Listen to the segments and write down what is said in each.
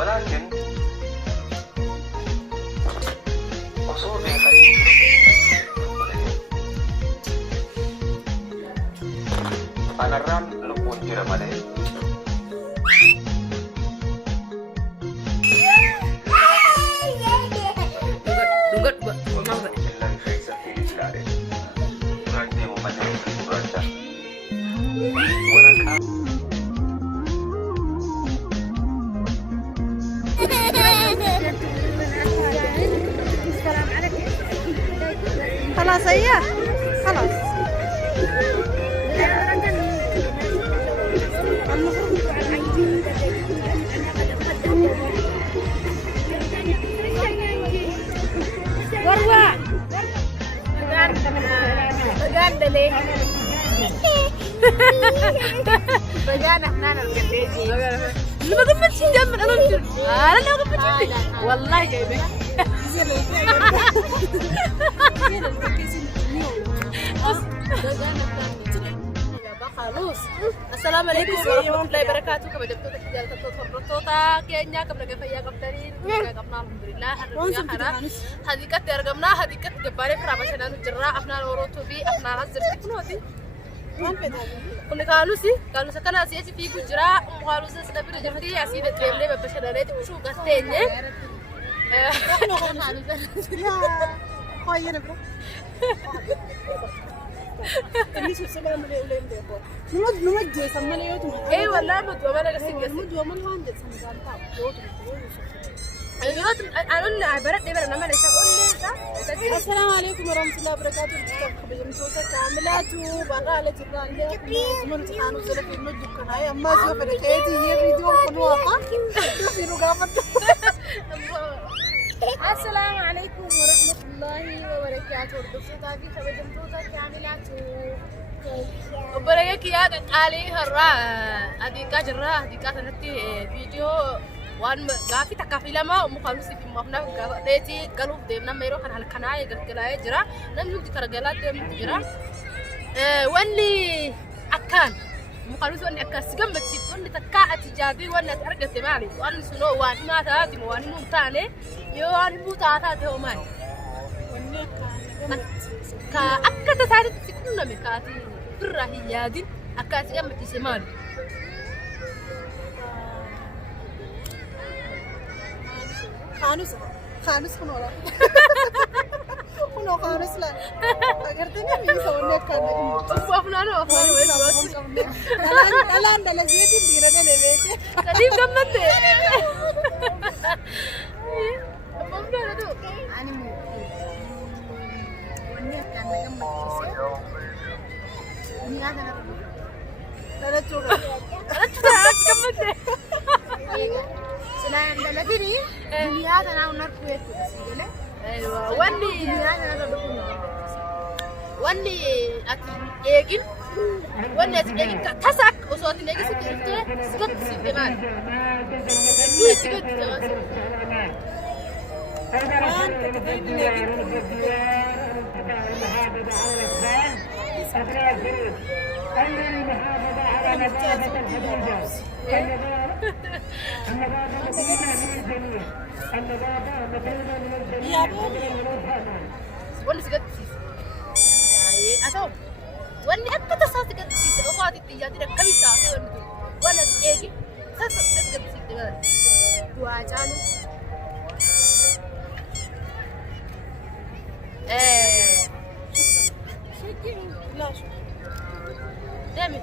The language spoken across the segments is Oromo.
ولكن أصول أنا الرام لبون جرى مالي خلاص هي خلاص وروة بقان دلي بقان احنا القديجي ما قمت شي جنب انا ما قمت والله جايبك السلام عليكم ورحمة الله وبركاته. كما جبتوا تحديات التوتا كينيا كم لقى فيا قبلين قبلنا الحمد لله هذه كت يرجمنا هذه كت جبارة فرامشنا نجرا أفنى الوروتو بي أفنى الزر تكنوتي كل قالوا سكنا سياسي في جرا قالوا سنبي رجمتي عسيد تريبلي ببشرة ريت وشو قستيني نمجي سمّنا يوتم. إيه والله مدوا ما نقصي مدوا ما نهندل سمّنا يوتم. أنا عبارة إيه برا نمر إيش السلام عليكم ورحمة الله وبركاته. بجمع صوتك عملاتو بقالة الرانية من تحانو سلفي مدوا كنايا ما شوف الكيتي هي فيديو كنواقع في رقابة. السلام عليكم ورحمة الله وبركاته. صوتك بجمع صوتك عملاتو. وبركة يا علي هرّا هذه كجرّا هذه كانتي فيديو وان قافي تكافيلا ما مخالص في مفنا قالتي قالوا ديمنا ميرو كان على القناة قالت جرا نملك تكرجلات ديم جرا واني أكان مخالص واني أكان سجم بتشيط واني تكاء تجابي واني أرجع تمالي واني سنو واني ما تاتي واني ممتانة يواني ممتازة هومان كأكد تعرف تكون مكاتي برا هيادين أكاد يوم تسمعني خانوس خنورا خنو خانوس لا أقدرتني مين سووني كان وافنانو لا لا لا زيتي ديرنا لبيتي كريم كمّنت أفهمنا لدو أنا مو وني كان نجمع ini ada nara coba kemana selain dalam ini ini ada nara kue tu sih le wani ini ada nara dulu wani ati egin wani ati egin tasak usut ini egin sikit sikit sikit mana ini sikit أمر المحافظة على نظافة الجلوس. النظافة مطلوبة من الجميع. النظافة مطلوبة من الجميع. ولا سقط سيس. أتو. ولا أكتر ساعة سقط سيس. أخواتي تيجي ترى كم ساعة ولا تيجي. ساعة سقط سيس تبغى. واجانو. لا شو دامي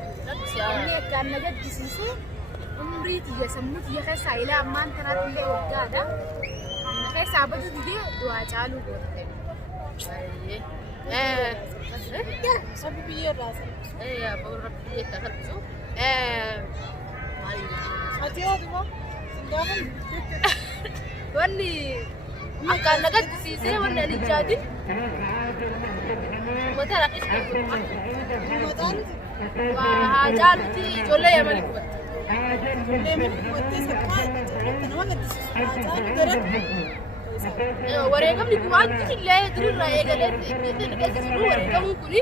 أنا كان نجد جسيسه عمري تيجي سموت يا خي سايلة أمان ترى تيجي وقاعدة أنا خي سابت تيجي دوا جالو سبب بيجي راسه يا بقول ربي يتخلصوا هاتيو دوا سندان وني كان نجد جسيسه وني نجادي متى رأيت وهاجالتي جولة يا ملك بط. وريكم لكوان تجلى ترى رأيك ليه تنقل وريكم كوني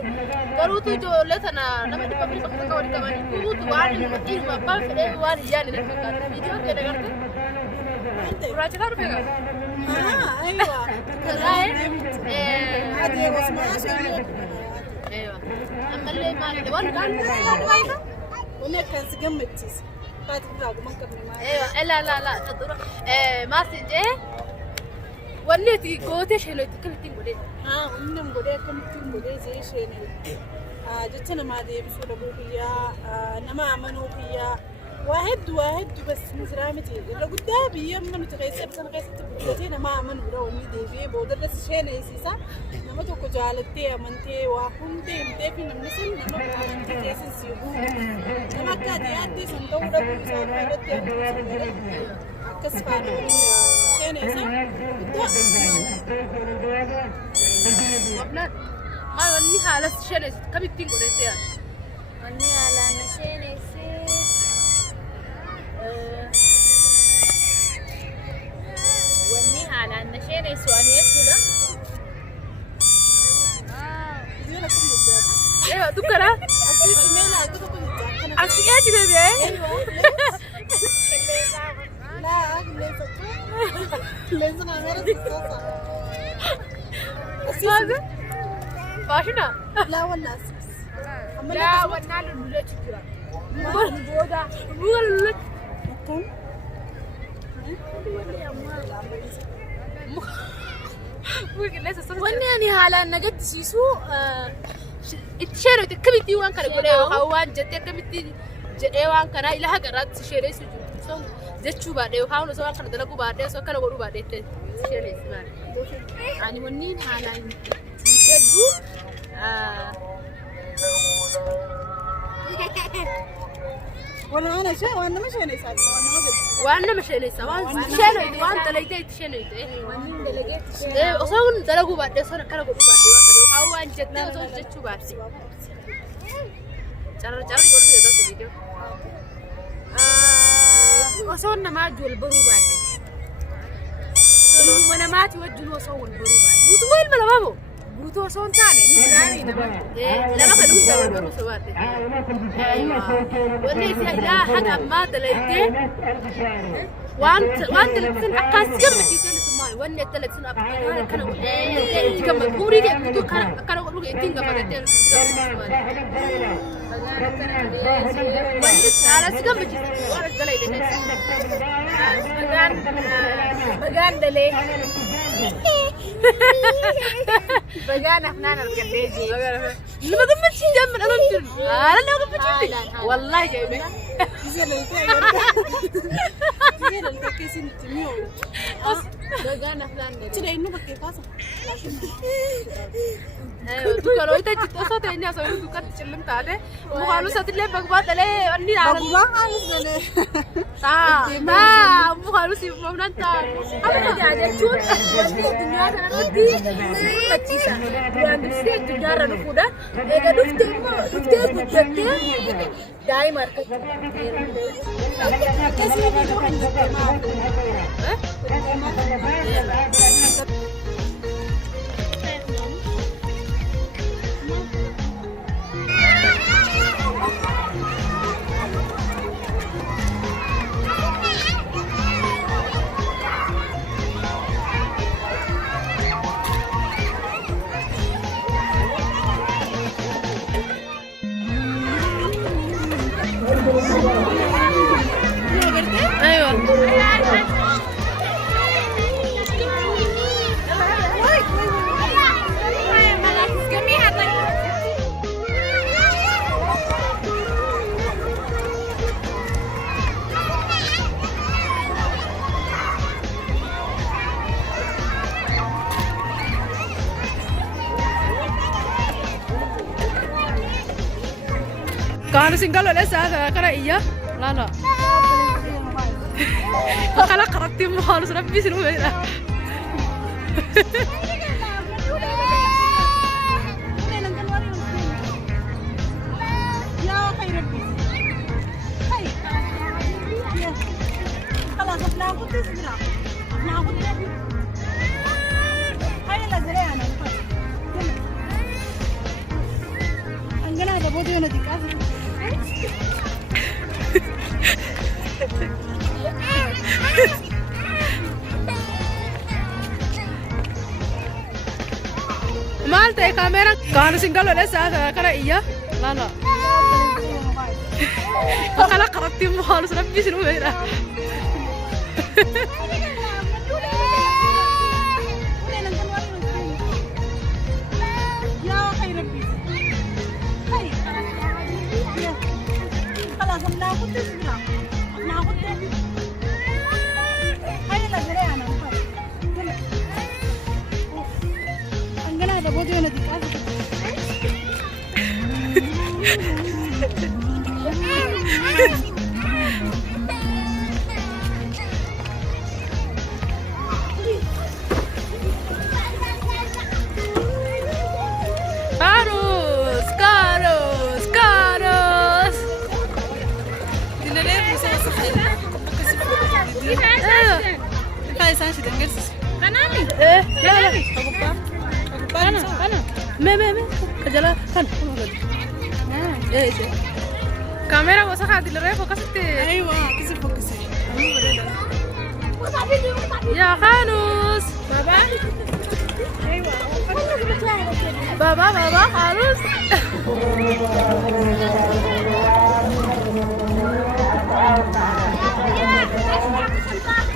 كروتو جولة أنا لما نبغى نسافر كوري كمان كروتو وان المدير ما بان فري وان يعني نفكر فيديو كده كده gurraacha isaa dhufe qaba. Aywa. Adee wasmaa ashee. Aywa. Ammallee maali waan kaan Wanni akkaan si gammachiisa. Faati biraa guma qabne maali? Aywa la xaxura maasi jee wanni ati gootee sheeloti akkamitti godhee? Inni godhee akkamitti godhee zee isheen jecha namaa deebisuu dhabuu biyyaa nama amanuu biyyaa waa hedduu bas misiraa miti irra guddaa biyya amma nuti keessatti sana keessatti guddatee nama amanuudha wanni deebi'ee boodarras isheen eegsisa nama tokko jaalattee amantee waa hundee himtee fi namni sun nama amantee keessin siibuu nama akka ati yaaddee sun ta'uu dhabuu isaa irratti akkas faana isheen eegsa Abnaan maal wanni haala sheeneessu kamittiin godhettee yaadda? Wanni haalaan na sheeneessee wanni haalaan na sheeneessu ani jechuudha. Dukkana Asii meela akka tokko jechaa as dhiyeechi deebi'ee laa qilleensa kaameera siistoosa maali? Faashina? laa wallaas Daa wannaa lulluleechi jira. Booda bu'uura lulluleechi. akkam Bu'uura qilleensa sana. Wanni ani haalaan na gaddisiisu Itti sheeneeti akkamitti waan kana godhee yookaan waan jettee akkamitti jedhee waan kanaa ila haqa irratti sheeneessu jiru. Osoo jechuu baadhee yookaan osoo waan kana dalaguu baadhee osoo akkana godhuu baadhee sheeneessi maali? ani wanni haalaan gaddu waan nama sheeneessaati waan nama gadi Waan nama sheeneessa waan sheeneeti waan dalagdee itti sheeneeti. wanni dalageetti Osoo kun dalaguu baadhee osoo akkana godhuu baadhee waan kana yookaan waan jettee osoo jechuu baadhee. Carri godhuu eegalta viidiyoo. Osoo namaa wal baruu baadhee. Ilma namaati wajjin osoo wal baruu baadhee. Guutuu ilma namaa moo? Guutuu osoo hin taane ni jiraanii nama. Nama kan hundi wal baruu osoo baadhee. Wanni isa ilaa haga ammaa dalagdee waan dalagsan akkaan si gammachiisee lisummaan wanni akka dalagsan akkana godhee itti gammadu. Umurii kee guutuu akkana godhuu ittiin gammadatee itti gammachiisummaan. Wanni haala si gammachiisa waan as dalagdee bagaan dalee bagaan afnaan argadhee jee nama gammachiin jamma dhabam jiru. Haala nama gammachiisa. Wallaahi jeemee. Isee laltee keessin itti mi'ooyu. bagaan afnaan dalee Cina inni bakkee kaasa. Dukkan ho'iita jitti osoo teenyaa osoo inni dukkatti cillim taate mukaan usatillee bagbaa dhalee wanni haala. Bagumaa haalis galee. Mukaan usiif mamnaan taa'an. Amma jechuun wanti addunyaa kanarratti gammachiisa. Duraan dursee addunyaarra dhufuudha. Egaa dhuftee immoo guddattee daa'ima harkatti. Akkasii viidiyoo kan jettee maal? Kan singgalo lesa kana iya lana. Kalau karakter mu harus lebih seru ya. كاميرا كانوا سنقلوا لسه كنا إياه لا لا فقال قربتي خالص ربي شنو هنا يا خير ربي خير خلاص أنا أخذت اسمها أنا أخذت هاي لا جري أنا أنقلها ده بودي ولا دي كاروس كاروس كاروس دينا ليه بس صحيح هاي سانشي دنجرس Kanani? ايه لا لا انا ما كجلا كان ايه كاميرا وسخة دي اللي فوكست أيوة كسر فوكسي يا خانوس بابا أيوة بابا خانوس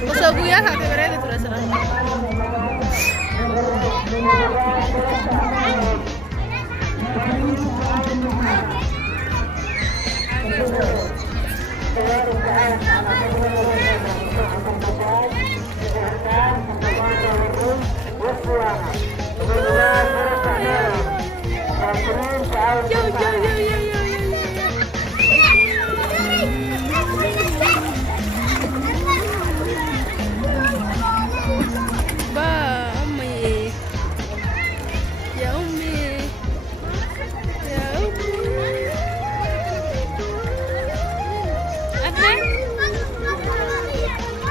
بس ابويا هذا بريده ترى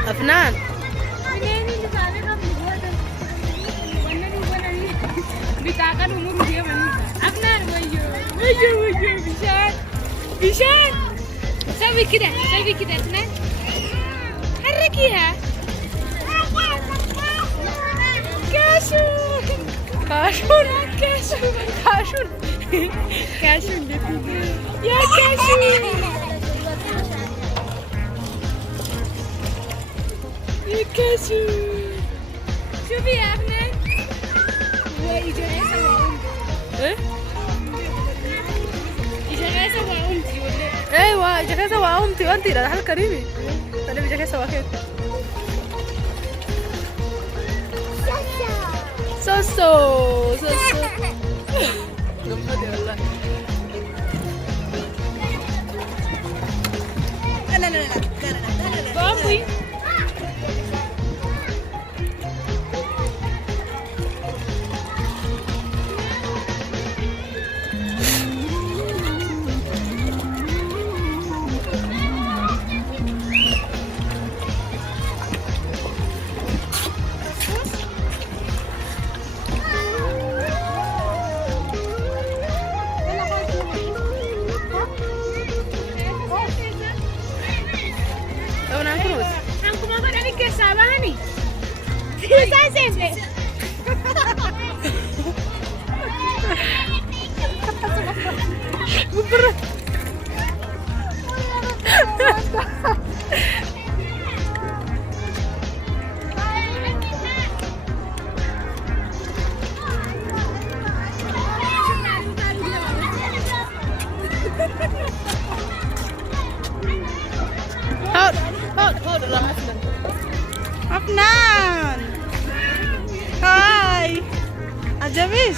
أفنان بتاعك umur dia mana? Afnan wayo بشان سوي كده أفنان حركيها كاشون يا كاشون يا كاشون شوفي يا أفنان إيه؟ إجا سوا أمتي ولا أيوة إجا سوا أمتي وأنتي لا حل كريمي أنا بيجا سوا كده سوسو جمهوري والله لا بابي Sabahani. Saya sempre. hold on أفنان هاي عجبش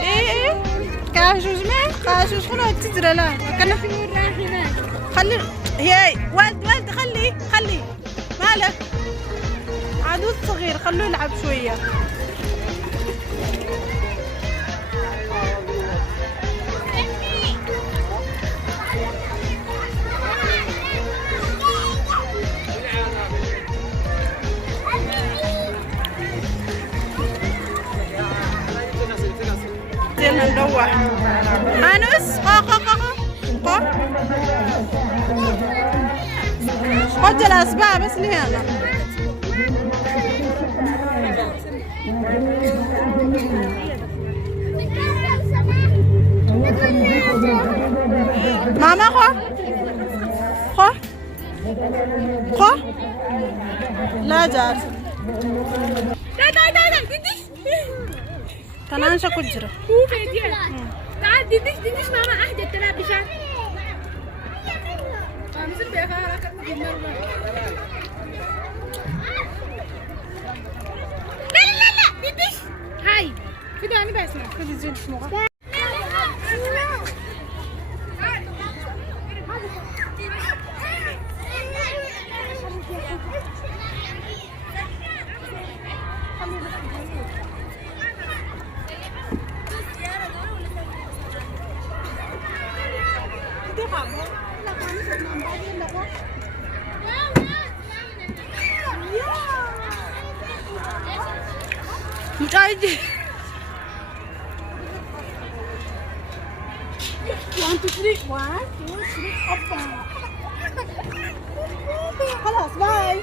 إيه كاشوش ما كاشوش خلوها تزرع لا كنا خلي هي والد خلي مالك عدود صغير خلوه يلعب شوية ندوح أنس خد الأسباب بس لي أنا ماما خو خو خو لا جار تعال ديديش كنان شكو جرا شوف يا دي تعال ديديش ماما اهدى تلعب بشان لا ديديش هاي كده انا بسمع خذي زين شنو متعجب 1 2 3 1 2 3 خلاص باي